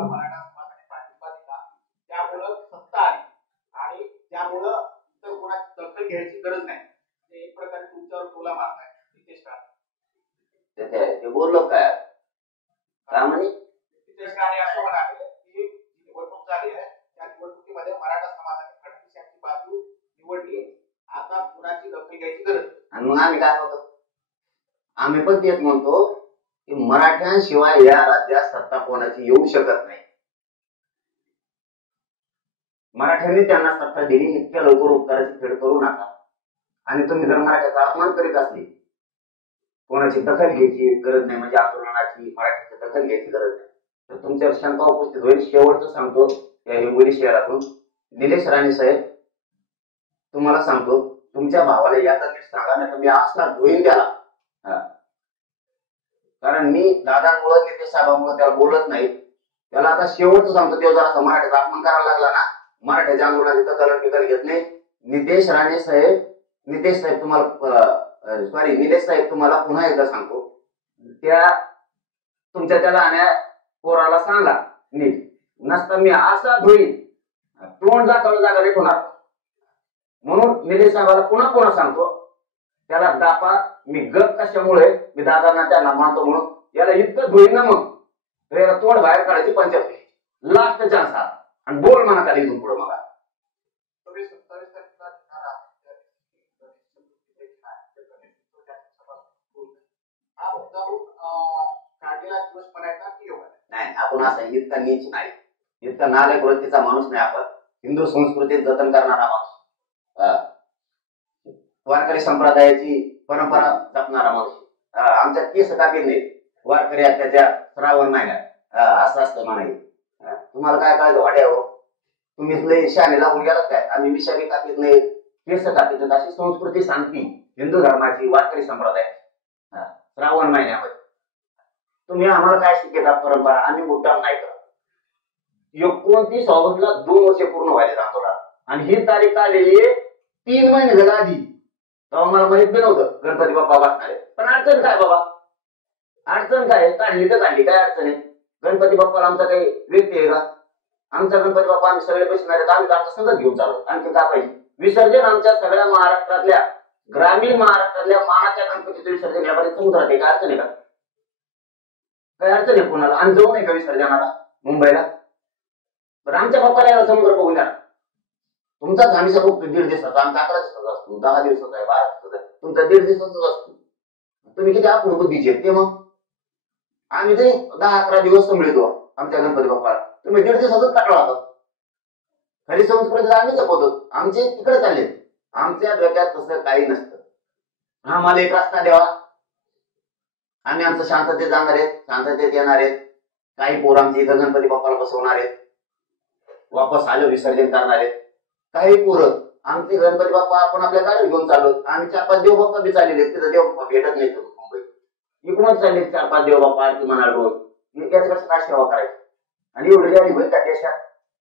एवढा मराठा समाजाने पाठिंबा दिला, त्यामुळं सत्ता आली आणि त्यामुळं इतर कोणाची दखल घ्यायची गरज नाही. एक प्रकारे तुमच्यावर टोला मारताय नितेश राणे. ते बोललो काय म्हणे नितेश राणे असं म्हणाले की निवडणूक झाली आहे, त्या निवडणुकीमध्ये मराठा समाजाने फडणवीस यांची बाजू निवडली, आता कुणाची दखल घ्यायची गरज नाही. आणि मग आम्ही काय म्हणतो, आम्ही पण तेच म्हणतो की मराठ्यांशिवाय या राज्यात सत्ता कोणाची येऊ शकत नाही. मराठ्यांनी त्यांना सत्ता दिली, इतक्या लवकर उपकाराची फेड करू नका. आणि तुम्ही जर मराठ्याचा अपमान करीत असले, कोणाची दखल घ्यायची गरज नाही, म्हणजे आंदोलनाची मराठ्याची दखल घ्यायची गरज नाही, तर तुमच्यावर शंका उपस्थित होईल. शेवटचं सांगतो, या हिंगोली शहरातून निलेश राणे साहेब, तुम्हाला सांगतो, तुमच्या भावाला याचा नीट सांगा, नाही तर मी असला धुईन त्याला. कारण मी दादांमुळे नितेश साहेबांमुळे त्याला बोलत नाही. त्याला आता शेवटचं सांगतो, तेव्हा जरा मराठ्याचा अपमान करायला लागला ना, मराठ्याच्या आंदोलनाची दखल घेत नाही. नितेश साहेब तुम्हाला सॉरी निलेश साहेब तुम्हाला पुन्हा एकदा सांगतो, त्या तुमच्या त्या लहान्या पोराला सांगा नीट, नसता मी असा धुईन, तोंड जागा नीट होणार. म्हणून निलेश साहेबाला पुन्हा सांगतो, त्याला दापा. मी गप कशामुळे, मी दादांना त्यांना मानतो म्हणून याला इतकं धुईन ना, मग याला तोंड बाहेर काढायची पंचायत लास्ट चान्स हा. आणि बोल म्हणा खाली इथून पुढे. मला नाही, आपण असं इतका नीच नाही, इतका नालायक वृत्तीचा माणूस नाही. आपण हिंदू संस्कृतीत जतन करणारा माणूस, वारकरी संप्रदायाची परंपरा जपणारा माणूस. आमच्या केस कापीत नाही वारकरी त्याच्या श्रावण महिन्यात, असं असतं म्हणाय. तुम्हाला काय कळतं वाट्या हो, तुम्हीच लय शाने लागून गेलात काय. आम्ही विषारी कापीत नाही, केस कापीत. अशी संस्कृती सांगती हिंदू धर्माची, वारकरी संप्रदायाची. श्रावण महिन्यामध्ये तुम्ही आम्हाला काय शिकवता परंपरा, आम्ही मुद्दाम नाही करत. 29 ऑगस्टला 2 वर्ष पूर्ण व्हायला आंदोलन, आणि ही तारीख आलेली आहे 3 महिने झाला आधी. तेव्हा मला माहित नव्हतं गणपती बाप्पा बसणार आहे. पण अडचण काय बाबा, अडचण काय, काढली तर काढली, काय अडचण आहे. गणपती बाप्पाला आमचा काही व्यक्ती आहे का? आमचा गणपती बाप्पा आम्ही सगळे बसणार आहेत, आम्ही आमचा संगत घेऊन चालू. आणखी काय पाहिजे. विसर्जन आमच्या सगळ्या महाराष्ट्रातल्या, ग्रामीण महाराष्ट्रातल्या मानाच्या गणपतीचं विसर्जन यामध्ये समुद्रात आहे. काय अडचण आहे का? काय अडचण आहे कोणाला? आणि जाऊ नये का विसर्जनाला मुंबईला? पण आमच्या बाप्पाला याला समुद्र बघून द्या. तुमचाच आम्ही सगळं 1.5 दिवसाचा, आमचा 11 दिवसाचा असतो, 10 दिवसाचा आहे, 12 दिवसाचा आहे, तुमचा 1.5 दिवसाचाच असतो. तुम्ही किती आपण बुद्धीचे ते. मग आम्ही ते 10-11 दिवस सांभाळतो आमच्या गणपती बाप्पाला, तुम्ही 1.5 दिवसाचाच टाकला होता. खरी संस्कृती आम्ही जपवतो, आमचे तिकडे चालले. आमच्या डोक्यात तसं काही नसतं. आम्हाला एक रस्ता द्यावा, आम्ही आमचं शांततेत जाणार आहेत, शांततेत येणार आहेत. काही पोर आमचे इथं गणपती बाप्पाला बसवणार आहेत, वापस आलो विसर्जन करणार आहेत. काही पोरं आमचे गणपती बाप्पा आपण आपल्या गाडीत घेऊन चाललो. आम्ही 4-5 देव बाप्पा बी चाललेले, तिथं देव बाप्पा भेटत नाही मुंबईत. इकडूनच चालले 4-5 देव बाप्पा आरती म्हणा रोज. याच्यापेक्षा काय सेवा करायची. आणि एवढी गाडी होईल का देशात?